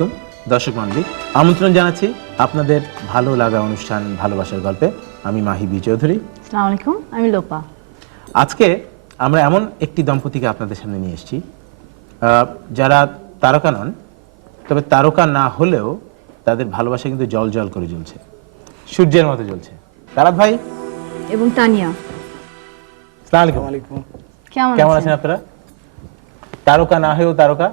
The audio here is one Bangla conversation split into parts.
আলাইকুম দর্শক মণ্ডলী, আমন্ত্রণ জানাচ্ছি আপনাদের ভালো লাগা অনুষ্ঠান ভালোবাসার গল্পে। আমি মাহি বি চৌধুরী। আসসালামু আলাইকুম, আমি লোপা। আজকে আমরা এমন একটি দম্পতিকে আপনাদের সামনে নিয়ে এসেছি যারা তারকা নন, তবে তারকা না হলেও তাদের ভালোবাসা কিন্তু জল জল করে জ্বলছে, সূর্যের মতো জ্বলছে। তারাত ভাই এবং তানিয়া। আসসালামু আলাইকুম। কেমন আছেন আপনারা? তারকা না হয়েও তারকা।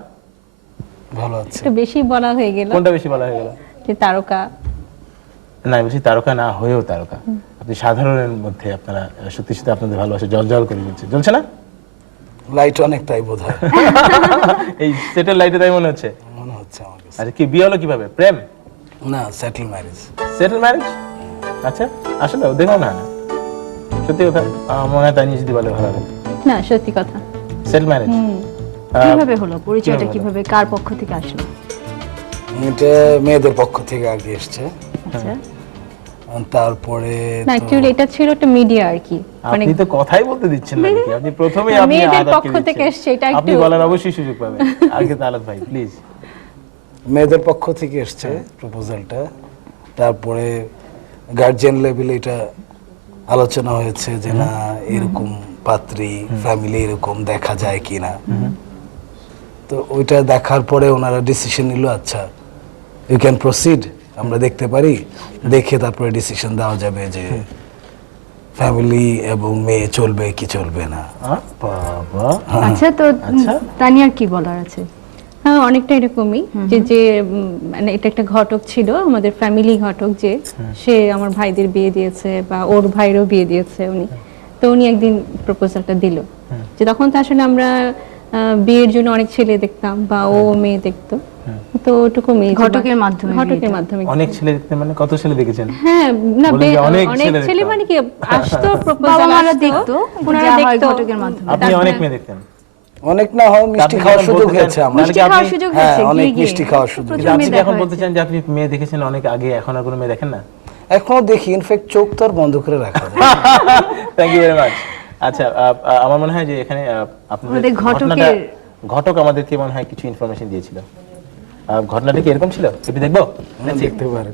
ভালো আছে। একটু বেশি বলা হয়ে গেল। কোনটা বেশি বলা হয়ে গেল? যে তারকা না, বলছি তারকা না হয়েও তারকা। আপনি সাধারণের মধ্যে আপনারা সত্যি সত্যি আপনাদের ভালোবাসা জল জল করে জ্বলছে, জ্বলছে না? লাইট অনেক, তাই বোধ হয়। এই সেটেল লাইটে তাই মনে হচ্ছে। মনে হচ্ছে আমার কাছে। আচ্ছা, কি বিয়ে হলো কিভাবে? প্রেম? না, সেটেল ম্যারেজ। Settle marriage? আচ্ছা, আসলে দেখো না, সত্যি কথা মনে হয় তাই যদি বলে ভালো হবে। না, সত্যি কথা। সেটেল ম্যারেজ কিভাবে হলো? পরিচয়টা কিভাবে, কার পক্ষ থেকে আসলো? এটা মেয়েদের পক্ষ থেকে আগে এসছে, আচ্ছা, তারপরে না অ্যাকচুয়ালি এটা ছিল একটা মিডিয়া আর কি, মানে আপনি তো কথাই বলতে দিচ্ছেন না নাকি? আপনি প্রথমেই আপনি মেয়েদের আদাবকে পক্ষ থেকে দিচ্ছেন। এসছে, এটা আপনি একটু বলার অবশ্যই সুযোগ পাবেন। আগে তালাত ভাই প্লিজ। মেয়েদের পক্ষ থেকে এসছে প্রপোজালটা, তারপরে গার্জিয়ান লেভেলে এটা আলোচনা হয়েছে যে না এরকম পাত্রী ফ্যামিলি এরকম দেখা যায় কিনা। তো ওইটা দেখার পরে ওনারা ডিসিশন নিল, আচ্ছা ইউ ক্যান প্রসিড, আমরা দেখতে পারি, দেখে তারপরে ডিসিশন দেওয়া যাবে যে ফ্যামিলি এবং মেয়ে চলবে কি চলবে না। বাবা, আচ্ছা, তো আচ্ছা। তানিয়ার কি বলার আছে? হ্যাঁ, অনেকটা এরকমই যে মানে এটা একটা ঘটক ছিল, আমাদের ফ্যামিলি ঘটক, যে সে আমার ভাইদের বিয়ে দিয়েছে বা ওর ভাইয়েরও বিয়ে দিয়েছে উনি। তো উনি একদিন প্রপোজালটা দিল, যে তখন তো আসলে আমরা বিয়ের জন্য অনেক ছেলে দেখতাম বা ও মেয়ে দেখতো, তো ওটুকু মেয়ে ঘটকের মাধ্যমে ঘটকের মাধ্যমে। অনেক ছেলে দেখতে মানে কত ছেলে দেখেছেন? হ্যাঁ, না বলেন যে অনেক অনেক ছেলে ছেলে দেখতাম। মানে কি আসতো, প্রপোজাল বাবা মারা আসতো, দেখতো, ওনারা যা হয় দেখতো। ঘটকের মাধ্যমে। আপনি অনেক মেয়ে দেখতেন? অনেক না হয় মিষ্টি আপনি খাওয়ার যখন সুযোগ বলতে হয়েছে চান- আমার। মানে কি মিষ্টি খাওয়ার আপনি- সুযোগ হ্যাঁ, হয়েছে, অনেক গিয়ে মিষ্টি খাওয়ার সুযোগ প্রচুর হয়েছে। আপনি মেয়ে কি এখন দেখা বলতে চান যে আপনি মেয়ে দেখেছেন অনেক আগে, এখন আর কোনো মেয়ে দেখেন না? এখনো দেখি, ইনফ্যাক্ট চোখ তো আর বন্ধ করে রাখা যায় না। Thank you very much. আচ্ছা, আমার মনে হয় যে এখানে আপনাদের আমাদের ঘটনাটা- ঘটক আমাদেরকে মনে হয় কিছু ইনফরমেশন দিয়েছিল। ঘটনাটা কি এরকম ছিল? একটু দেখবো? দেখতে পারেন।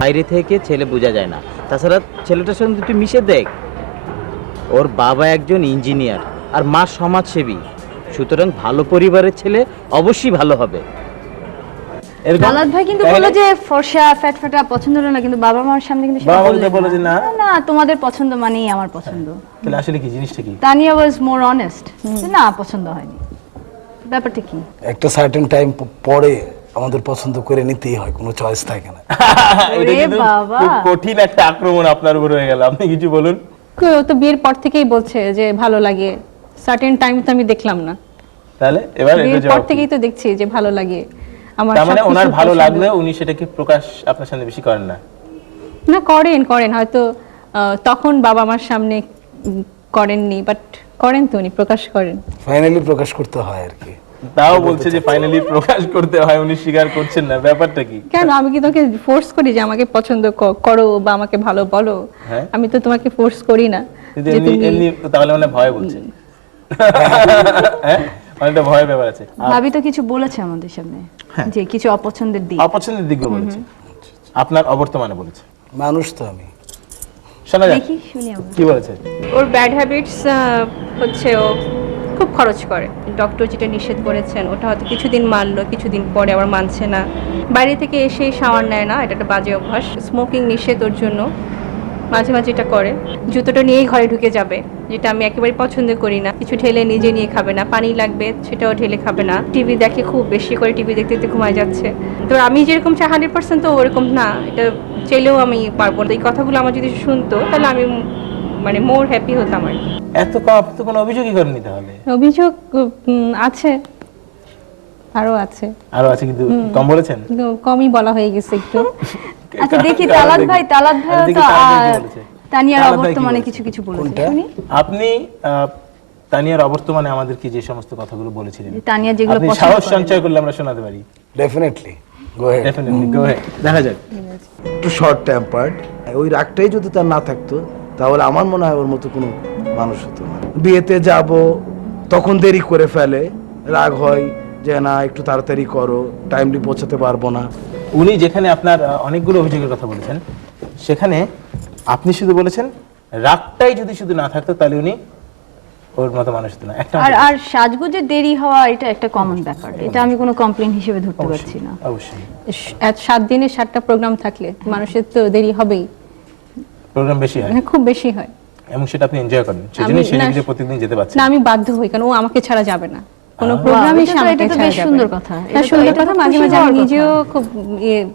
বাইরে থেকে ছেলে বোঝা যায় না। তাছাড়া ছেলেটার সঙ্গে তুই মিশে দেখ, ওর বাবা একজন ইঞ্জিনিয়ার আর মা সমাজসেবী, সুতরাং ভালো পরিবারের ছেলে অবশ্যই ভালো হবে। এরকম আলাদ ভাই কিন্তু বললো যে ফর্সা ফ্যাটফাটা পছন্দ হলো না, কিন্তু বাবা মার সামনে কিন্তু সেটা বাবা বললেন বলতে বলে যে না। না, তোমাদের পছন্দ মানেই আমার পছন্দ। তাহলে আসলে কি জিনিসটা কি? তানিয়া ওয়াজ মোর অনেস্ট, না পছন্দ হয়নি। ব্যাপারটা কি? একটা সার্টেন টাইম পরে আমাদের পছন্দ করে নিতেই হয়, কোনো চয়েস থাকে না। এটা ওরে কিন্তু বাবা। খুব কঠিন একটা আক্রমণ আপনার উপর হয়ে গেল। আপনি কিছু বলুন। ও তো বিয়ের পর থেকেই বলছে যে ভালো লাগে, সার্টেন টাইম তো আমি দেখলাম না, তাহলে এবার এটা বিয়ের পর জবাব কি? থেকেই তো দেখছি যে ভালো লাগে আমার। তার মানে সবকিছু ওনার ভালো পছন্দ। লাগলে উনি সেটাকে প্রকাশ আপনার সামনে বেশি করেন না? না, করেন হয়তো তখন বাবা মার সামনে করেননি, বাট করেন তো, উনি প্রকাশ করেন। ফাইনালি প্রকাশ করতে হয় আর কি। তাও বলছে যে ফাইনালি প্রকাশ করতে হয়, উনি স্বীকার করছেন না। ব্যাপারটা কি? কেন, আমি কি তোমাকে ফোর্স করি যে আমাকে পছন্দ করো বা আমাকে ভালো বলো? হ্যাঁ। আমি তো তোমাকে ফোর্স করি না কিন্তু যে এমনি তুমি। এমনি তাহলে মানে ভয় বলছে। হ্যাঁ, অনেকটা ভয়ের ব্যাপার আছে। ভাবি তো কিছু বলেছে আমাদের সামনে হ্যাঁ। যে কিছু অপছন্দের দিক। অপছন্দের দিকগুলো বলেছে, আপনার অবর্তমানে বলেছে, মানুষ তো আমি। শোনা যাক দেখি শুনি আমরা। কি বলেছে। ওর ব্যাড হ্যাবিটস হচ্ছে ও খুব খরচ করে। ডক্টর যেটা নিষেধ করেছেন ওটা হয়তো কিছুদিন মানলো, কিছুদিন পরে আবার মানছে না। বাইরে থেকে এসে শাওয়ার নেয় না, এটা একটা বাজে অভ্যাস। স্মোকিং নিষেধ ওর জন্য, মাঝে মাঝে এটা করে। জুতোটা নিয়েই ঘরে ঢুকে যাবে, যেটা আমি একেবারে পছন্দ করি না। কিছু ঢেলে নিজে নিয়ে খাবে না, পানি লাগবে সেটাও ঢেলে খাবে না। টিভি দেখে, খুব বেশি করে টিভি দেখতে দেখতে ঘুমায় যাচ্ছে। তো আমি যেরকম চাই 100% তো ওরকম না, এটা চাইলেও আমি পারবো না। এই কথাগুলো আমার যদি শুনতো তাহলে আমি মানে মোর হ্যাপি হতাম আর কি। এত কম, আপনি তো কোনো অভিযোগই করেননি তাহলে? অভিযোগ আছে, আরো আছে, আরো আছে কিন্তু কম বলেছেন। কিন্তু কমই বলা হয়ে গেছে একটু। আচ্ছা দেখি তালাত ভাই তো দেখি তালাত ভাই কি বলেছে। তানিয়ার তালাত ভাই কি অবর্তমানে বলেছে? কিছু কিছু বলেছে কোনটা? শুনি। আপনি তানিয়ার অবর্তমানে আমাদেরকে যে সমস্ত কথাগুলো বলেছিলেন, যে তানিয়া যেগুলো আপনি পছন্দ সাহস করে। সঞ্চয় করলে আমরা শোনাতে পারি। ডেফিনেটলি গো হেড। ডেফিনেটলি গো হেড, দেখা যাক। একটু শর্ট টেম্পার্ড, ওই রাগটাই যদি তার না থাকতো তাহলে আমার মনে হয় ওর মতো কোনো মানুষ হতো না। বিয়েতে যাব তখন দেরি করে ফেলে, রাগ হয় যে না একটু তাড়াতাড়ি করো, টাইমলি পৌঁছাতে পারবো না। উনি যেখানে আপনার অনেকগুলো অভিযোগের কথা বলেছেন, সেখানে আপনি শুধু বলেছেন রাগটাই যদি শুধু না থাকতো তাহলে উনি ওর মতো মানুষ হতো না। একটা আর আর সাজগোজে দেরি হওয়া এটা একটা কমন ব্যাপার, এটা আমি কোনো কমপ্লেন হিসেবে ধরতে পারছি না। অবশ্যই 7 দিনে 7টা প্রোগ্রাম থাকলে মানুষের তো দেরি হবেই, প্রোগ্রাম বেশি হয় মানে খুব বেশি হয়। এবং সেটা আপনি এনজয় করেন, সেজন্য আমি- সেদিকে না, যে প্রতিদিন যেতে পারছেন। না আমি বাধ্য হই, কারণ ও আমাকে ছাড়া যাবে না কোনো Wow, প্রোগ্রামে। এটা তো- এটা তো বেশ সুন্দর কথা। না এটা তো- সুন্দর এটা তো কথা, মাঝে খুশি মাঝে আমি হওয়ার কথা। নিজেও খুব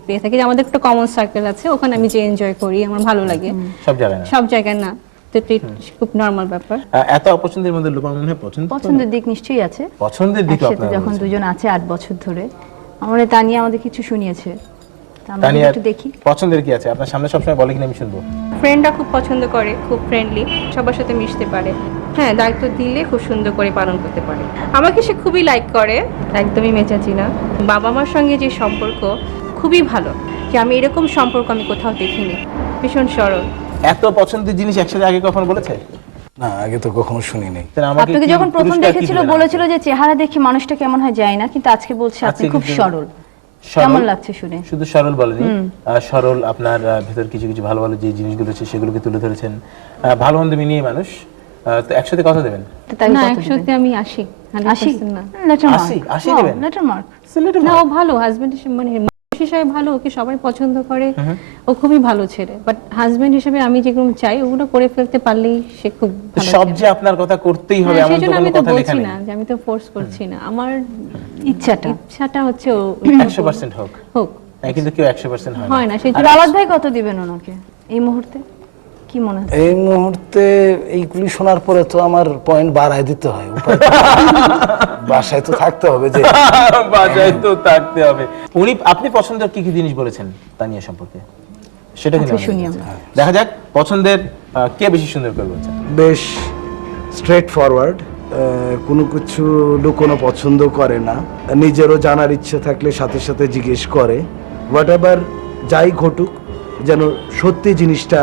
পেয়ে থাকি যে আমাদের একটা কমন সার্কেল আছে, ওখানে আমি যে এনজয় করি, আমার ভালো লাগে। সব জায়গায় না। সব জায়গায় না, তো এটা খুব নরমাল ব্যাপার। এত অপছন্দের মধ্যে লোক মনে হয় পছন্দ পছন্দের দিক নিশ্চয়ই আছে। পছন্দের দিকে একসাথে আপনার যখন দুজন আছে 8 বছর ধরে, আমাদের তানিয়া আমাদের কিছু শুনিয়েছে, তা আমরা যদি তানিয়ার একটু দেখি। পছন্দের কি আছে আপনার সামনে সবসময় বলে কিনা আমি শুনবো। ফ্রেন্ডরা খুব পছন্দ করে, খুব ফ্রেন্ডলি, সবার সাথে মিশতে পারে। হ্যাঁ, দায়িত্ব দিলে খুব সুন্দর করে পালন করতে পারে। আমাকে সে খুবই লাইক করে, একদমই মেজাজি না। বাবা মার সঙ্গে যে সম্পর্ক খুবই ভালো, যে আমি এরকম সম্পর্ক আমি কোথাও দেখিনি। ভীষণ সরল। এত পছন্দের জিনিস একসাথে আগে কখনো বলেছে? না, আগে তো কখনো শুনি নাই। তাহলে আমাকে আপনাকে কি যখন প্রথম পুরস্কার কি দেখেছিল দিবেন বলেছিল যে চেহারা দেখে মানুষটা কেমন হয় যায় না, কিন্তু আজকে বলছে আপনি আজকে খুব কিন্তু সরল। সরল? কেমন লাগছে শুনে? শুধু সরল বলেনি, সরল আপনার ভেতর কিছু কিছু ভালো ভালো যে জিনিসগুলো আছে সেগুলোকে তুলে ধরেছেন। ভালো মন্দ মিলিয়ে মানুষ। তো একসাথে কথা দেবেন? তো তাই না, কত একসাথে দিবেন? আমি আসি 80 100% না। Letter mark. 80 দিবেন? Letter mark. না, ও ভালো হাজবেন্ড মানে মানুষ হিসাবে ভালো, ওকে সবাই পছন্দ করে, ও খুবই ভালো ছেলে। বাট হাজবেন্ড হিসেবে আমি যেগুলো চাই ওগুলো করে ফেলতে পারলেই সে খুব তো ভালো সব ছেলে। যে আপনার কথা করতেই হবে হ্যাঁ, এমন সেই তো জন্য কোনো আমি তো কথা লেখা বলছি নেই। না যে আমি তো ফোর্স করছি না, আমার ইচ্ছাটা হচ্ছে ও 100% হোক। হোক। তাই কিন্তু কেউ 100% হয় না। হয় না, সেই আর জন্য আলাদ ভাই কত দিবেন ওনাকে এই মুহূর্তে? কি মনে হয়? এই মুহূর্তে এইগুলি শোনার পরে তো আমার পয়েন্ট বাড়ায় দিতে হয়, উপায় তো নাই। বাসায় তো থাকতে হবে যে। বাজায় তো থাকতে হবে। উনি আপনি পছন্দের কি কি জিনিস বলেছেন তানিয়া সম্পর্কে সেটা কিন্তু আচ্ছা, শুনি আমাদের আমরা। কাছে। দেখা যাক পছন্দের কে বেশি সুন্দর করে বলছেন। বেশ স্ট্রেট ফরওয়ার্ড, কোনো কিছু লুকোনো পছন্দ করে না, নিজেরও জানার ইচ্ছে থাকলে সাথে সাথে জিজ্ঞেস করে। হোয়াট এভার যাই ঘটুক যেন সত্যি জিনিসটা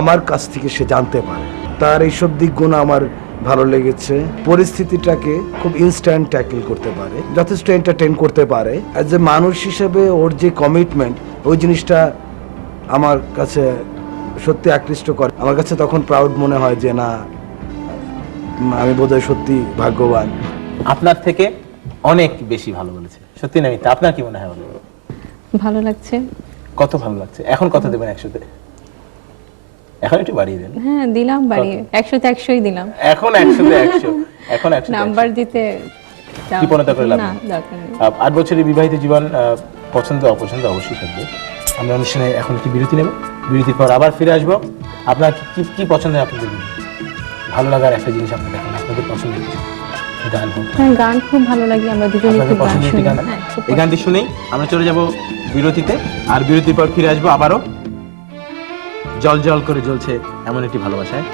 আমার কাছ থেকে সে জানতে পারে। তার এইসব দিকগুলো আমার ভালো লেগেছে। পরিস্থিতিটাকে খুব ইনস্ট্যান্ট ট্যাকেল করতে পারে, যথেষ্ট এন্টারটেইন করতে পারে। অ্যাজ এ মানুষ হিসেবে ওর যে কমিটমেন্ট, ওই জিনিসটা আমার কাছে সত্যি আকৃষ্ট করে। আমার কাছে তখন প্রাউড মনে হয় যে না, আমি বোধহয় সত্যি ভাগ্যবান। আপনার থেকে অনেক বেশি ভালো বলেছে, সত্যি না মিথ্যা? আপনার কি মনে হয় বলুন? ভালো লাগছে। কত ভালো লাগছে। এখন কত দেবেন 100-তে? এখন একটু বাড়িয়ে দেন। হ্যাঁ, দিলাম বাড়িয়ে 100-তে 100ই দিলাম। এখন 100-তে 100, এখন 100-তে 100 নাম্বার দিতে কৃপণতা করে লাভ না, নেই। দরকার নেই। 8 বছরের বিবাহিত জীবন, পছন্দ অপছন্দ অবশ্যই থাকবে। আমরা অনুষ্ঠানে এখন কি বিরতি নেব, বিরতির পর আবার ফিরে আসবো। আপনার কি কি পছন্দ হয় আপনাদের? ভালো লাগার একটা জিনিস আপনাদের দেখেন, আপনাদের পছন্দের গান হোক। হ্যাঁ, গান খুব ভালো লাগে, আমরা দুজনেই আপনাদের খুব গান পছন্দের শুনি। একটি গান, হ্যাঁ, খুব এই গানটি শুনেই আমরা চলে যাব বিরতিতে। আর বিরতির পর ফিরে আসবো আবারও জল জল করে জ্বলছে এমন একটি ভালোবাসায়,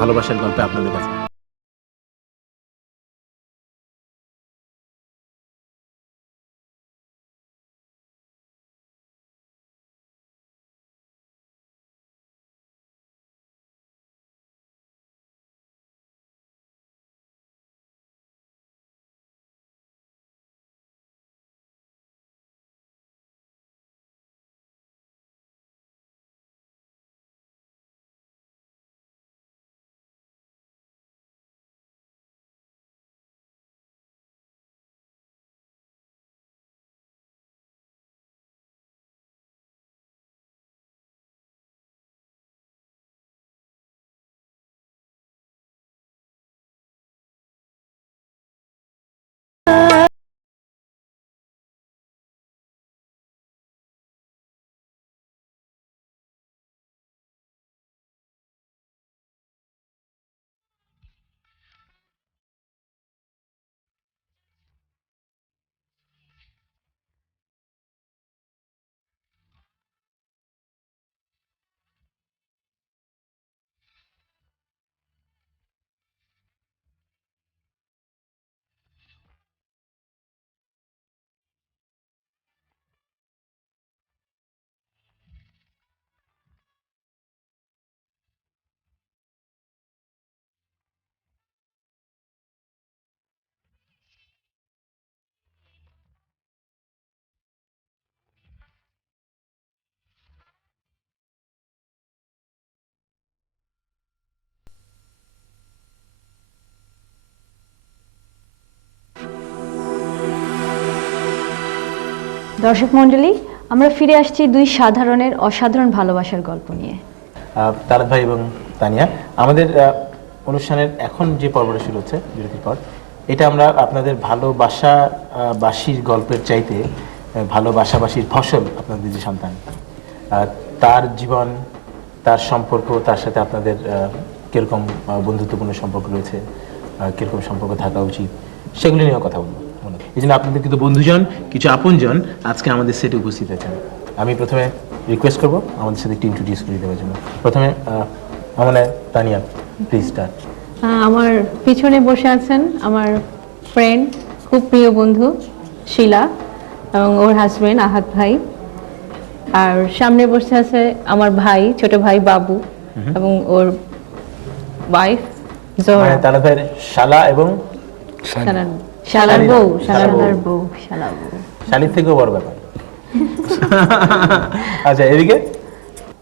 ভালোবাসার গল্পে আপনাদের কাছে। দর্শক মণ্ডলী, আমরা ফিরে আসছি দুই সাধারণের অসাধারণ ভালোবাসার গল্প নিয়ে। তারাক ভাই এবং তানিয়া, আমাদের অনুষ্ঠানের এখন যে পর্বটা শুরু হচ্ছে বিরতির পর, এটা আমরা আপনাদের ভালোবাসা বাসীর গল্পের চাইতে ভালোবাসাবাসীর ফসল আপনাদের যে সন্তান, তার জীবন, তার সম্পর্ক, তার সাথে আপনাদের কিরকম বন্ধুত্বপূর্ণ সম্পর্ক রয়েছে, কিরকম সম্পর্ক থাকা উচিত, সেগুলো নিয়েও কথা বলবো। এই জন্য আপনাদের কিন্তু বন্ধুজন, কিছু আপনজন আজকে আমাদের সেটে উপস্থিত আছেন। আমি প্রথমে রিকোয়েস্ট করবো আমাদের সাথে একটু ইন্ট্রোডিউস করে দেওয়ার জন্য। প্রথমে আমাদের তানিয়া, প্লিজ স্টার্ট। আমার পিছনে বসে আছেন আমার ফ্রেন্ড, খুব প্রিয় বন্ধু শিলা এবং ওর হাজবেন্ড আহাত ভাই। আর সামনে বসে আছে আমার ভাই, ছোট ভাই বাবু এবং ওর ওয়াইফ জোহরা। তারাক ভাইয়ের শালা এবং শালার বউ, শালার বউ। শালির থেকেও বড় ব্যাপার। আচ্ছা, এদিকে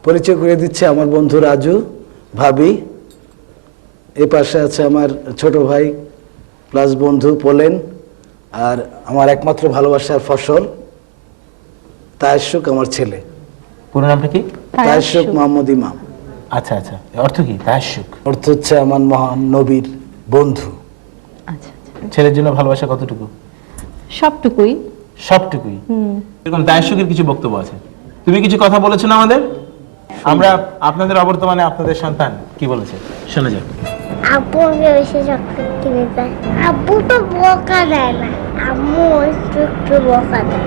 পরিচয় করে দিচ্ছে আমার বন্ধু রাজু, ভাবি। এই পাশে আছে আমার ছোট ভাই প্লাস বন্ধু পোলেন, আর আমার একমাত্র ভালোবাসার ফসল তায়েশুক, আমার ছেলে। পুরো নামটা কি? তায়েশুক মোহাম্মদ ইমাম। আচ্ছা আচ্ছা, অর্থ কি তাহাশুক? অর্থ হচ্ছে আমার মহান নবীর বন্ধু। আচ্ছা, ছেলের জন্য ভালোবাসা কতটুকু? সবটুকুই। সবটুকুই। এরকম তাহাশুকের কিছু বক্তব্য আছে। তুমি কিছু কথা বলেছো না আমাদের, আমরা আপনাদের অবর্তমানে আপনাদের সন্তান কি বলেছে শোনা যাক। আব্বু আমাকে বেশি চকলেট কিনে দেয়। আব্বু তো বকা দেয় না, আম্মু একটু একটু বকা দেয়।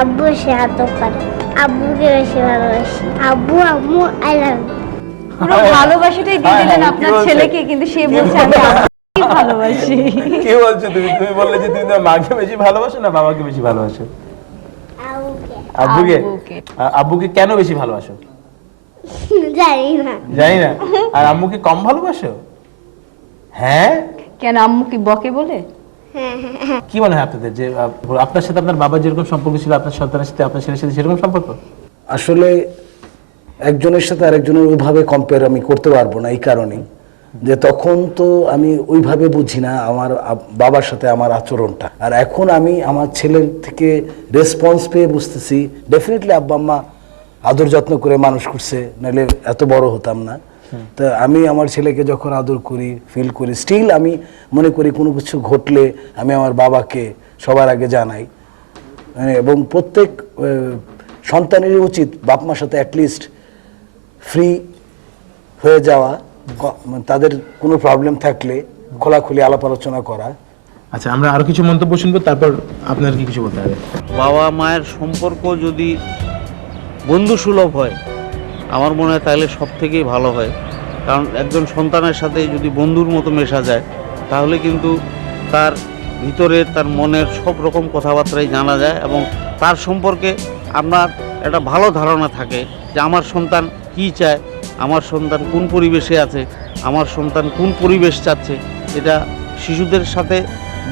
আব্বু সাহায্য করে, আব্বুকে বেশি ভালোবাসি। আব্বু আম্মু আই লাভ ইউ। পুরো ভালোবাসাটাই দিয়ে দিলেন আপনার ছেলেকে, কিন্তু সে বলছে আমি আপনাকে ভালোবাসি। কি বলছো তুমি? তুমি বললে যে তুমি তোমার মাকে বেশি ভালোবাসো না বাবাকে বেশি ভালোবাসো? আব্বুকে আব্বুকে? আব্বুকে কেন বেশি ভালোবাসো? জানি না। জানি না। আর আম্মুকে কম ভালোবাসো? হ্যাঁ। কেন, আম্মু কি বকে বলে? কি মনে হয় আপনাদের যে আপনার সাথে আপনার বাবার যেরকম সম্পর্ক ছিল আপনার সন্তানের সাথে আপনার ছেলের সাথে সেরকম সম্পর্ক? আসলে একজনের সাথে আরেকজনের ওইভাবে কম্পেয়ার আমি করতে পারবো না, এই কারণেই যে তখন তো আমি ওইভাবে বুঝি না আমার বাবার সাথে আমার আচরণটা। আর এখন আমি আমার ছেলের থেকে রেসপন্স পেয়ে বুঝতেছি ডেফিনেটলি আব্বা আম্মা আদর যত্ন করে মানুষ করছে, নাহলে এত বড় হতাম না। তো আমি আমার ছেলেকে যখন আদর করি, ফিল করি, স্টিল আমি মনে করি কোনো কিছু ঘটলে আমি আমার বাবাকে সবার আগে জানাই। এবং প্রত্যেক সন্তানেরই উচিত বাপ মার সাথে অ্যাটলিস্ট ফ্রি হয়ে যাওয়া, তাদের কোনো প্রবলেম থাকলে খোলাখুলি আলাপ আলোচনা করা। আচ্ছা, আমরা আরো কিছু মন্তব্য শুনবো, তারপর আপনার কি কিছু বলতে হবে? বাবা মায়ের সম্পর্ক যদি বন্ধু সুলভ হয় আমার মনে হয় তাহলে সব থেকেই ভালো হয়। কারণ একজন সন্তানের সাথে যদি বন্ধুর মতো মেশা যায় তাহলে কিন্তু তার ভিতরে তার মনের সব রকম কথাবার্তাই জানা যায় এবং তার সম্পর্কে আপনার একটা ভালো ধারণা থাকে যে আমার সন্তান কী চায়, আমার সন্তান কোন পরিবেশে আছে, আমার সন্তান কোন পরিবেশ চাচ্ছে। এটা শিশুদের সাথে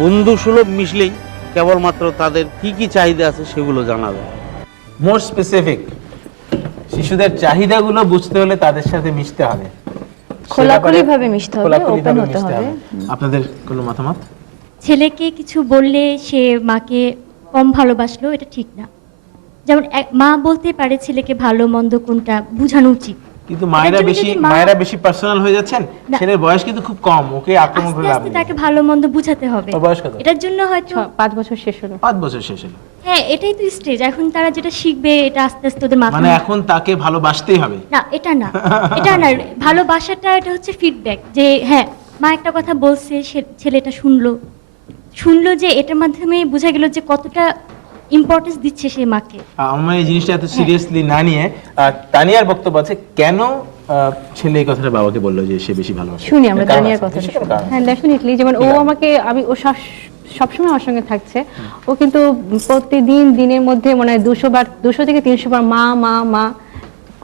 বন্ধু সুলভ মিশলেই কেবলমাত্র তাদের কি কি চাহিদা আছে সেগুলো জানা যায়। মোর স্পেসিফিক, শিশুদের চাহিদাগুলো বুঝতে হলে তাদের সাথে মিশতে হবে, খোলাখুলি ভাবে মিশতে হবে, খোলাখুলি ওপেন ভাবে হতে মিশতে হবে। আপনাদের কোনো মতামত? ছেলেকে কিছু বললে সে মাকে কম ভালোবাসলো, এটা ঠিক না। যেমন মা বলতে পারে ছেলেকে ভালো মন্দ কোনটা বোঝানো উচিত, কিন্তু মায়েরা বেশি পার্সোনাল হয়ে যাচ্ছেন। না। ছেলের বয়স কিন্তু খুব কম, ওকে আক্রমণ আস্তে করে লাভ আস্তে নেই। তাকে ভালো মন্দ বুঝাতে হবে। ওর বয়স কত? এটার জন্য হয়তো 5 বছর শেষ হলো। 5 বছর শেষ হলো। হ্যাঁ, এটাই তো স্টেজ। এখন তারা যেটা শিখবে এটা আস্তে আস্তে ওদের মাথায়। মানে এখন তাকে ভালোবাসতেই হবে? না, এটা না, এটা না। ভালোবাসাটা এটা হচ্ছে ফিডব্যাক, যে হ্যাঁ মা একটা কথা বলছে, ছেলেটা শুনলো যে এটার মাধ্যমে বোঝা গেল যে কতটা ইম্পর্টেন্স দিচ্ছে সে মাকে। আমার এই জিনিসটা এত সিরিয়াসলি না নিয়ে তানিয়ার বক্তব্য আছে কেন ছেলে এই কথাটা বাবাকে বললো যে সে বেশি ভালোবাসে। শুনি আমরা কারণ তানিয়ার আছে, কথা। নিশ্চয়ই কোনো কারণ আছে। হ্যাঁ, ডেফিনেটলি। যেমন ও আমাকে, ও সবসময় আমার সঙ্গে থাকছে। ও কিন্তু প্রতিদিন দিনের মধ্যে মনে হয় 200 থেকে 300 বার মা মা মা।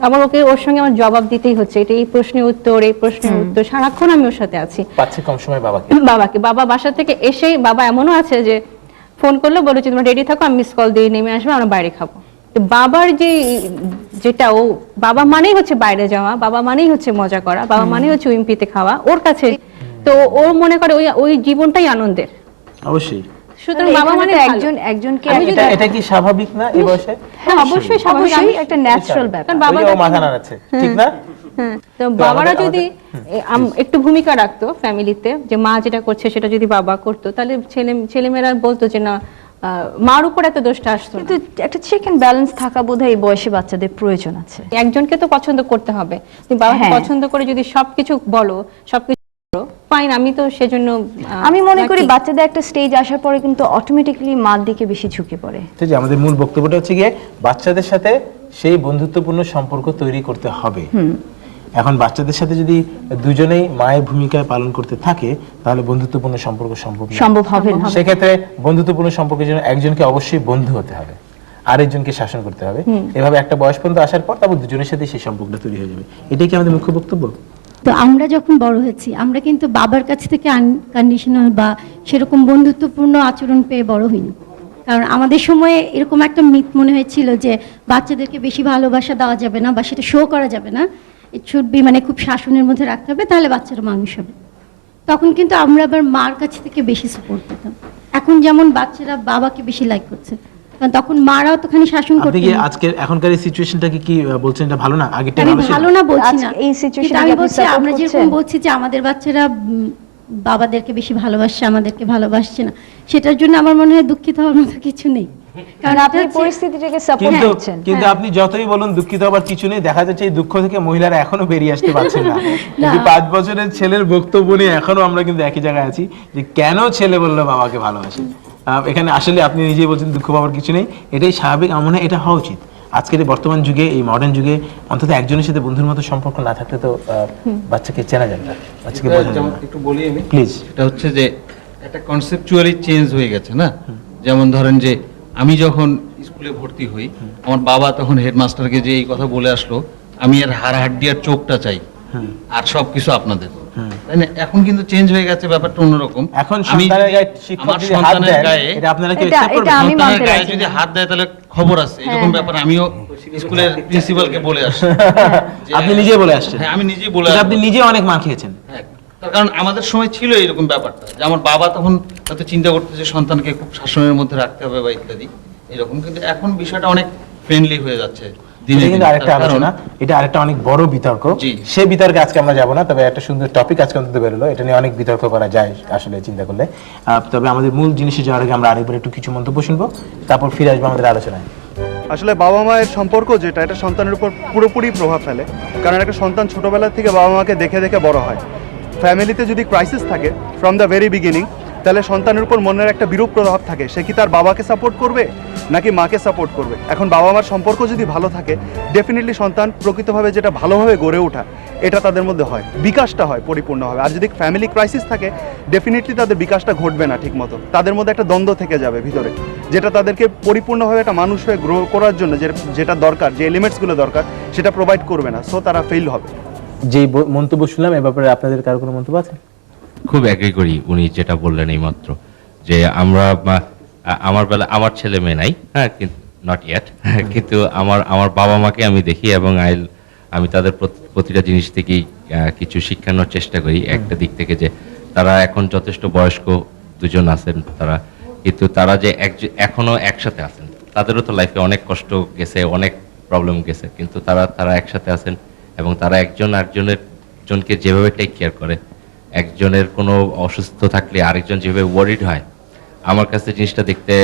আবার ওর সঙ্গে আমার জবাব দিতেই হচ্ছে, এটা এই প্রশ্নের উত্তর, এই প্রশ্নের উত্তর, সারাক্ষণ আমি ওর সাথে আছি। পাচ্ছে কম সময় বাবা বাসা থেকে এসেই, বাবা এমনও আছে যে ফোন করলে বলে যে তোমরা রেডি থাকো, আমি মিস কল দিয়ে নেমে আসবো, আমরা বাইরে খাবো। তো বাবার যেটা ও বাবা মানেই হচ্ছে বাইরে যাওয়া, বাবা মানেই হচ্ছে মজা করা, বাবা মানেই হচ্ছে উইম্পিতে খাওয়া ওর কাছে। তো ও মনে করে ওই জীবনটাই আনন্দের। অবশ্যই। সুতরাং তাহলে বাবা এখানে মানে তো ভালো। একজনকে আমি এটা এটা কি স্বাভাবিক না এই বয়সে? হ্যাঁ, অবশ্যই স্বাভাবিক। অবশ্যই একটা ন্যাচারাল ব্যাপার। কারণ ওই যে ও বাবারা মাথা নাড়াচ্ছে, ঠিক না? হ্যাঁ, তো তো বাবারা আমাদের- যদি একটু ভূমিকা রাখতো ফ্যামিলিতে, যে মা যেটা করছে সেটা যদি বাবা করতো, তাহলে ছেলেমেয়েরা বলতো যে না, মার উপর এত দোষটা আসতো না। কিন্তু একটা চেক অ্যান্ড ব্যালেন্স থাকা বোধহয় এই বয়সে বাচ্চাদের প্রয়োজন আছে। একজনকে তো পছন্দ করতে হবে, তুমি বাবাকে হ্যাঁ। পছন্দ করে যদি সবকিছু বলো, সবকিছু ফাইন, আমি তো সেজন্য আমি মনে করি নাকি- বাচ্চাদের একটা স্টেজ আসার পরে কিন্তু অটোমেটিক্যালি মার দিকে বেশি ঝুঁকে পড়ে। তো যে আমাদের মূল বক্তব্যটা হচ্ছে গিয়ে বাচ্চাদের সাথে সেই বন্ধুত্বপূর্ণ সম্পর্ক তৈরি করতে হবে। এখন বাচ্চাদের সাথে যদি দুজনেই মায়ের ভূমিকায় পালন করতে থাকে, তাহলে বন্ধুত্বপূর্ণ সম্পর্ক সম্ভব না। সম্ভব হবে না। সেক্ষেত্রে বন্ধুত্বপূর্ণ সম্পর্কের জন্য একজনকে অবশ্যই বন্ধু হতে হবে, আরেকজনকে শাসন করতে হবে। এভাবে একটা বয়স পর্যন্ত আসার পর তারপর দুজনের সাথে সেই সম্পর্কটা তৈরি হয়ে যাবে। এটাই কি আমাদের মুখ্য বক্তব্য? তো আমরা যখন বড় হয়েছি, আমরা কিন্তু বাবার কাছ থেকে আনকন্ডিশনাল বা সেরকম বন্ধুত্বপূর্ণ আচরণ পেয়ে বড় হইনি। কারণ আমাদের সময়ে এরকম একটা মিথ মনে হয়েছিল যে বাচ্চাদেরকে বেশি ভালোবাসা দেওয়া যাবে না বা সেটা শো করা যাবে না, ইট শুড বি, মানে খুব শাসনের মধ্যে রাখতে হবে, তাহলে বাচ্চারা মানুষ হবে। তখন কিন্তু আমরা আবার মার কাছ থেকে বেশি সাপোর্ট পেতাম। এখন যেমন বাচ্চারা বাবাকে বেশি লাইক করছে, কারণ তখন মারাও তখন শাসন আপনি করতে কি আজকের এখনকার এই সিচুয়েশনটাকে কি বলছেন এটা ভালো না? আগেরটা আমি ভালো ছিল? ভালো না বলছি না, আজকে এই situation কিন্তু আমি কে আপনি বলছি support আমরা যেরকম করছেন? বলছি যে আমাদের বাচ্চারা বাবাদেরকে বেশি ভালোবাসছে, আমাদেরকে ভালোবাসছে না, সেটার জন্য আমার মনে হয় দুঃখিত হওয়ার মতো কিছু নেই। কারণ আপনি এটা হচ্ছে- পরিস্থিতিটাকে সাপোর্ট কিন্তু করছেন। কিন্তু আপনি যতই বলুন দুঃখিত হবার কিছু নেই, দেখা যাচ্ছে এই দুঃখ থেকে মহিলারা এখনো বেরিয়ে আসতে পারছেন না। কিন্তু 5 বছরের ছেলের বক্তব্য নিয়ে এখনো আমরা কিন্তু একই জায়গায় আছি যে কেন ছেলে বললো বাবাকে ভালোবাসে। এখানে আসলে আপনি নিজেই বলছেন দুঃখ পাওয়ার কিছু নেই, এটাই স্বাভাবিক। আমার মনে হয় এটা হওয়া উচিত। আজকের এই বর্তমান যুগে, এই মডার্ন যুগে অন্তত একজনের সাথে বন্ধুর মতো সম্পর্ক না থাকলে তো বাচ্চাকে চেনা যাবে না, বাচ্চাকে বোঝানো যাবে যেমন না। একটু বলি আমি, প্লিজ। এটা হচ্ছে যে একটা কনসেপচুয়ালি চেঞ্জ হয়ে গেছে না। যেমন ধরেন যে আমি যখন স্কুলে ভর্তি হই, আমার বাবা তখন হেডমাস্টারকে যে এই কথা বলে আসলো, আমি আর হাড়হাড্ডি আর চোখটা চাই, আর সবকিছু আপনাদের, তাই না? এখন কিন্তু চেঞ্জ হয়ে গেছে, ব্যাপারটা অন্যরকম। এখন আমি সন্তানের যদি গায়ে শিক্ষক আমার যদি হাত সন্তানের দেন, গায়ে এটা আপনারা কি এটা- accept করবেন? এটা আমি সন্তানের মানতে গায়ে রাজি যদি না। হাত দেয় তাহলে খবর আছে, এরকম ব্যাপার আমিও স্কুলের প্রিন্সিপালকে বলে আসি। যে- আপনি নিজে বলে আসছেন? হ্যাঁ, আমি নিজেই বলে কিন্তু আসবো। আপনি নিজে অনেক মার খেয়েছেন। হ্যাঁ, তার কারণ আমাদের সময় ছিল এরকম ব্যাপারটা যে আমার বাবা তখন হয়তো চিন্তা করতে যে সন্তানকে খুব শাসনের মধ্যে রাখতে হবে বা ইত্যাদি এরকম, কিন্তু এখন বিষয়টা অনেক ফ্রেন্ডলি হয়ে যাচ্ছে দিনে এটা দিনে। কিন্তু আরেকটা তার কারণ- আলোচনা, এটা আরেকটা অনেক বড় বিতর্ক। জি। সেই বিতর্কে আজকে আমরা যাব না, তবে একটা সুন্দর টপিক আজকে অন্তত বেরোলো, এটা নিয়ে অনেক বিতর্ক করা যায় আসলে চিন্তা করলে। তবে আমাদের মূল জিনিসে যাওয়ার আগে আমরা আরেকবার একটু কিছু মন্তব্য শুনবো, তারপর ফিরে আসবো আমাদের আলোচনায়। আসলে বাবা মায়ের সম্পর্ক যেটা, এটা সন্তানের উপর পুরোপুরি প্রভাব ফেলে। কারণ একটা সন্তান ছোটবেলা থেকে বাবা মাকে দেখে দেখে বড় হয়। ফ্যামিলিতে যদি ক্রাইসিস থাকে ফ্রম দ্য ভেরি বিগিনিং, তাহলে সন্তানের উপর মনের একটা বিরূপ প্রভাব থাকে। সে কি তার বাবাকে সাপোর্ট করবে নাকি মাকে সাপোর্ট করবে? এখন বাবা মার সম্পর্ক যদি ভালো থাকে, ডেফিনেটলি সন্তান প্রকৃতভাবে যেটা ভালোভাবে গড়ে ওঠা, এটা তাদের মধ্যে হয়, বিকাশটা হয় পরিপূর্ণভাবে। আর যদি ফ্যামিলি ক্রাইসিস থাকে, ডেফিনেটলি তাদের বিকাশটা ঘটবে না ঠিক মতো। তাদের মধ্যে একটা দ্বন্দ্ব থেকে যাবে ভিতরে, যেটা তাদেরকে পরিপূর্ণভাবে একটা মানুষ হয়ে গ্রো করার জন্য যেটা দরকার, যে এলিমেন্টসগুলো দরকার, সেটা প্রোভাইড করবে না। সো তারা ফেল হবে। যে মন্তব্য শুনলাম, এ ব্যাপারে আপনাদের কারো কোনো মন্তব্য আছে? খুব এগ্রি করি উনি যেটা বললেন এই মাত্র, যে আমরা আমার বেলা আমার ছেলে মেয়ে নাই, হ্যাঁ, নট ইয়েট, কিন্তু আমার বাবা মাকে আমি দেখি এবং আমি তাদের প্রতিটা জিনিস থেকেই কিছু শিক্ষানোর চেষ্টা করি। একটা দিক থেকে যে তারা এখন যথেষ্ট বয়স্ক দুজন আছেন তারা, কিন্তু তারা যে এখনো একসাথে আছেন, তাদেরও তো লাইফে অনেক কষ্ট গেছে, অনেক প্রবলেম গেছে, কিন্তু তারা একসাথে আছেন এবং তারা একজন জনকে যেভাবে টেক কেয়ার করে, একজনের কোনো অসুস্থ থাকলে আরেকজন যেভাবে ওয়ারিড হয়, আমার কাছে জিনিসটা দেখতে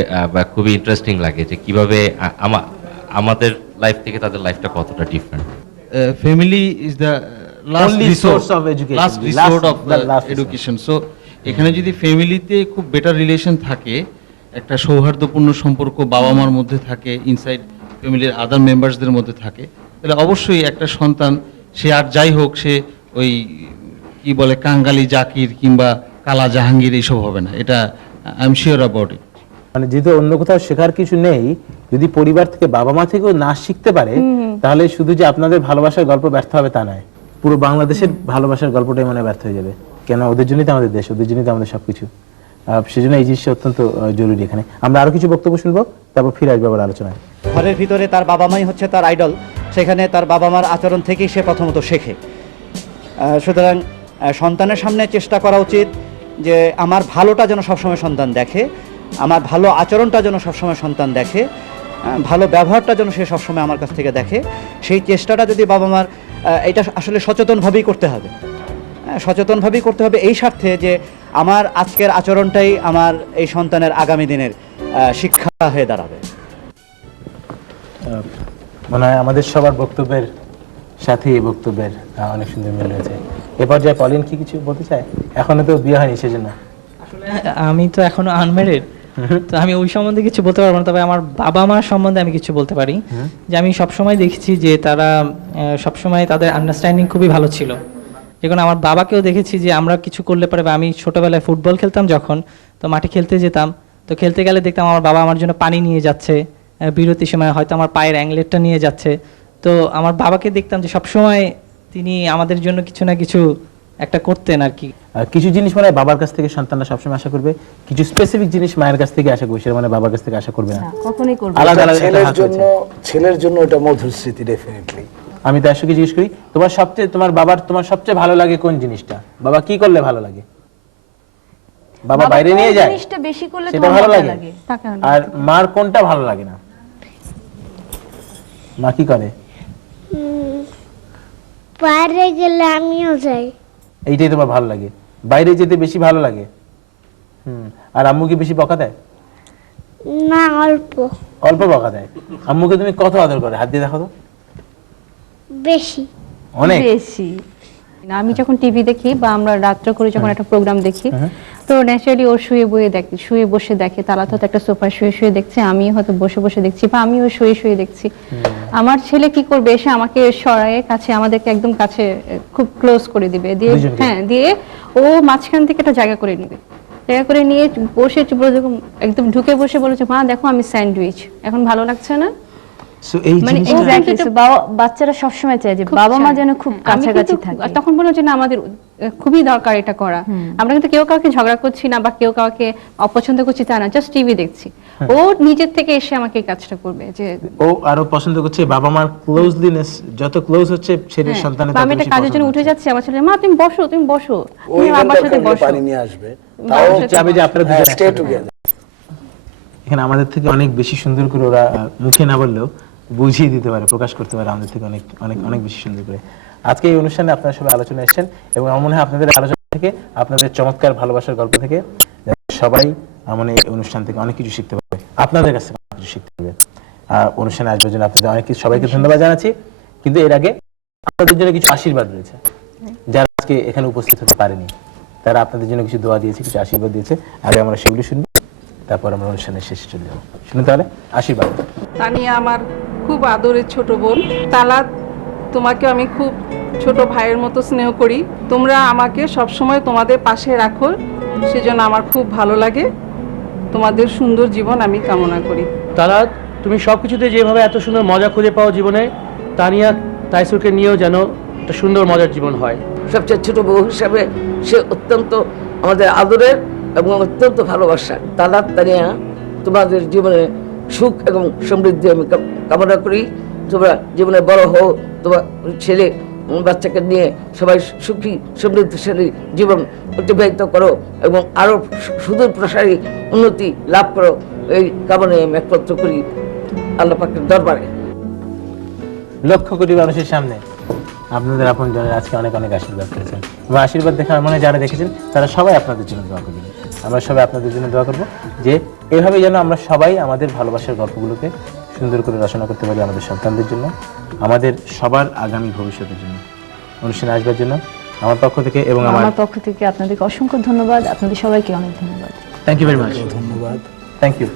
খুবই ইন্টারেস্টিং লাগে যে কিভাবে আমাদের লাইফ থেকে তাদের লাইফটা কতটা different. Family is the last Only resource source of education. Last resort of the last resort. Education. So এখানে যদি ফ্যামিলিতে খুব বেটার রিলেশন থাকে, একটা সৌহার্দ্যপূর্ণ সম্পর্ক বাবা মার মধ্যে থাকে, ইনসাইড ফ্যামিলির আদার মেম্বার্সদের মধ্যে থাকে, তাহলে অবশ্যই একটা সন্তান, সে আর যাই হোক, সে ওই কি বলে কাঙ্গালি জাকির কিংবা কালা জাহাঙ্গীর এইসব হবে না। এটা I am sure about it. মানে যেহেতু অন্য কোথাও শেখার কিছু নেই, যদি পরিবার থেকে বাবা মা থেকেও না শিখতে পারে, তাহলে শুধু যে আপনাদের ভালোবাসার গল্প ব্যর্থ হবে তা নয়, পুরো বাংলাদেশের ভালোবাসার গল্পটাই মনে হয় ব্যর্থ হয়ে যাবে। কেন? ওদের জন্যই তো আমাদের দেশ, ওদের জন্যই তো আমাদের সবকিছু। সেজন্য এই জিনিসটা অত্যন্ত জরুরি। এখানে আমরা আরো কিছু বক্তব্য শুনবো, তারপর ফিরে আসবো আবার আলোচনায়। ঘরের ভিতরে তার বাবা মাই হচ্ছে তার আইডল, সেখানে তার বাবা মার আচরণ থেকেই সে প্রথমত শেখে। সুতরাং সন্তানের সামনে চেষ্টা করা উচিত যে আমার ভালোটা যেন সবসময় সন্তান দেখে, আমার ভালো আচরণটা যেন সবসময় সন্তান দেখে, ভালো ব্যবহারটা যেন সে সবসময় আমার কাছ থেকে দেখে, সেই চেষ্টাটা যদি বাবা মার এটা আসলে সচেতনভাবেই করতে হবে। সচেতনভাবেই করতে হবে এই স্বার্থে যে আমার আজকের আচরণটাই আমার এই সন্তানের আগামী দিনের শিক্ষা হয়ে দাঁড়াবে। মনে হয় আমাদের সবার বক্তব্যের সাথে এই বক্তব্যের অনেক সুন্দর মিল রয়েছে। এ পর্যায়ে পলিন কি কিছু বলতে চায়? এখনো তো বিয়ে হয়নি, সেজন্য। আমি তো এখনো আনম্যারিড, তো আমি ওই সম্বন্ধে কিছু বলতে পারবো না, তবে আমার বাবা মার সম্বন্ধে আমি কিছু বলতে পারি। যে আমি সবসময় দেখেছি যে তারা সবসময় তাদের আন্ডারস্ট্যান্ডিং খুবই ভালো ছিল। যেমন আমার বাবাকেও দেখেছি যে আমরা কিছু করলে পরে, বা আমি ছোটবেলায় ফুটবল খেলতাম যখন, তো মাঠে খেলতে যেতাম, তো খেলতে গেলে দেখতাম আমার বাবা আমার জন্য পানি নিয়ে যাচ্ছে, বিরতির সময় হয়তো আমার পায়ের অ্যাংলেটটা নিয়ে যাচ্ছে। তো আমার বাবাকে দেখতাম যে সবসময় তিনি আমাদের জন্য কিছু না কিছু একটা করতেন আর কি। কিছু জিনিস মানে বাবার কাছ থেকে সন্তানরা সবসময় আশা করবে, কিছু স্পেসিফিক জিনিস মায়ের কাছ থেকে আশা করবে, সেটা মানে বাবার কাছ থেকে আশা করবে না, কখনোই করবে না। আলাদা আলাদা একটা হাত রয়েছে। ছেলের জন্য এটা মধুর স্মৃতি ডেফিনেটলি। আমি দাশুকে জিজ্ঞেস করি, তোমার সবচেয়ে ভালো লাগে কোন জিনিসটা? বাবা কি করলে ভালো লাগে? বাবা বাইরে নিয়ে যায়, জিনিসটা বেশি করলে সেটা তোমার ভালো মজা লাগে। লাগে। আর মার কোনটা ভালো লাগে না? মা কি করে? বাইরে গেলে আমিও যাই। এইটাই তোমার ভালো লাগে, বাইরে যেতে বেশি ভালো লাগে। আর আম্মু কি বেশি বকা দেয়? না, অল্প অল্প বকা দেয়। আম্মুকে তুমি কত আদর করে? হাত দিয়ে দেখো তো। বেশি। অনেক বেশি না। আমি যখন টিভি দেখি বা আমরা রাত্রে করে যখন একটা প্রোগ্রাম দেখি, তো ন্যাচারালি ও শুয়ে বসে দেখে। তারা তো একটা সোফায় শুয়ে দেখছে, আমি হয়তো বসে বসে দেখছি, বা আমিও শুয়ে দেখছি। আমার ছেলে কি করবে, এসে আমাকে সরায়ে কাছে, আমাদেরকে একদম কাছে খুব ক্লোজ করে দিবে, দিয়ে দিয়ে ও মাঝখান থেকে একটা জায়গা করে নিবে, জায়গা করে নিয়ে বসে একদম ঢুকে বসে বলেছে, মা দেখো আমি স্যান্ডউইচ, এখন ভালো লাগছে না? মানে এক্স্যাক্টলি, বাচ্চারা সবসময় চায় যে বাবা মা যেন খুব কাছাকাছি থাকে। তখন বললো যে না, আমাদের খুবই দরকার এটা করা। আমরা কিন্তু কেউ কাউকে ঝগড়া করছি না বা কেউ কাউকে অপছন্দ করছি তা না, জাস্ট টিভি দেখছি। ও নিজের থেকে এসে আমাকে এই কাজটা করবে, যে ও আরো পছন্দ করছে বাবা মার ক্লোজলিনেস, যত ক্লোজ হচ্ছে ছেলের সন্তানের তত আমি একটা বেশি কাজের জন্য উঠে যাচ্ছি, আমার ছেলে, মা তুমি বসো ওই আমার সাথে বসো, পানি নিয়ে আসবে, তাও চাবে যে আপনারা দুজন স্টে টুগেদার। এখানে আমাদের থেকে অনেক বেশি সুন্দর করে ওরা মুখে না বললেও বুঝিয়ে দিতে পারে, প্রকাশ করতে পারে আমাদের থেকে অনেক অনেক অনেক বেশি সুন্দর করে। আজকে এই অনুষ্ঠানে আপনারা সবাই আলোচনা এসেছেন, এবং আমার মনে হয় আপনাদের আলোচনা থেকে, আপনাদের চমৎকার ভালোবাসার গল্প থেকে সবাই মানে এই অনুষ্ঠান থেকে অনেক কিছু শিখতে পারবে, আপনাদের কাছে অনেক কিছু শিখতে পারবে। অনুষ্ঠানে আসবার জন্য আপনাদের অনেক কিছু, সবাইকে ধন্যবাদ জানাচ্ছি। কিন্তু এর আগে আপনাদের জন্য কিছু আশীর্বাদ রয়েছে, যারা আজকে এখানে উপস্থিত হতে পারেনি, তারা আপনাদের জন্য কিছু দোয়া দিয়েছে, কিছু আশীর্বাদ দিয়েছে। আগে আমরা সেগুলি শুনবো, তারপর আমরা অনুষ্ঠানের শেষে চলে যাবো। শুনুন তাহলে আশীর্বাদ। তানিয়া আমার খুব আদরের ছোট বোন। তালাত, তোমাকে আমি খুব ছোট ভাইয়ের মতো স্নেহ করি। তোমরা আমাকে সবসময় তোমাদের পাশে রাখো, সেজন্য আমার খুব ভালো লাগে। তোমাদের সুন্দর জীবন আমি কামনা করি। তালাত, তুমি সবকিছুতে যেভাবে এত সুন্দর মজা খুঁজে পাও জীবনে, তানিয়া তাইসুরকে নিয়েও যেন একটা সুন্দর মজার জীবন হয়। সবচেয়ে ছোট বউ হিসাবে সে অত্যন্ত আমাদের আদরের এবং অত্যন্ত ভালোবাসার। তালাত, তানিয়া, তোমাদের জীবনে সুখ এবং সমৃদ্ধি আমি কামনা করি। তোমরা জীবনে বড় হও, তোমার ছেলে বাচ্চাকে নিয়ে সবাই সুখী সমৃদ্ধশালী জীবন অতিবাহিত করো এবং আরো সুদূর প্রসারী উন্নতি লাভ করো, এই কামনায় আমি একত্র করি আল্লাহ পাকের দরবারে। লক্ষ কোটি মানুষের সামনে আপনাদের আপন জনের আজকে অনেক অনেক আশীর্বাদ করেছেন, এবং আশীর্বাদ দেখে আমার মনে হয় যারা দেখেছেন তারা সবাই আপনাদের জন্য দোয়া করবেন। আমরা সবাই আপনাদের জন্য দোয়া করবো যে এভাবে যেন আমরা সবাই আমাদের ভালোবাসার গল্পগুলোকে সুন্দর করে রচনা করতে পারি আমাদের সন্তানদের জন্য, আমাদের সবার আগামী ভবিষ্যতের জন্য। অনুষ্ঠানে আসবার জন্য আমার পক্ষ থেকে এবং আমার পক্ষ থেকে আপনাদেরকে অসংখ্য ধন্যবাদ। আপনাদের সবাইকে অনেক ধন্যবাদ। Thank you very much. ধন্যবাদ। Thank you.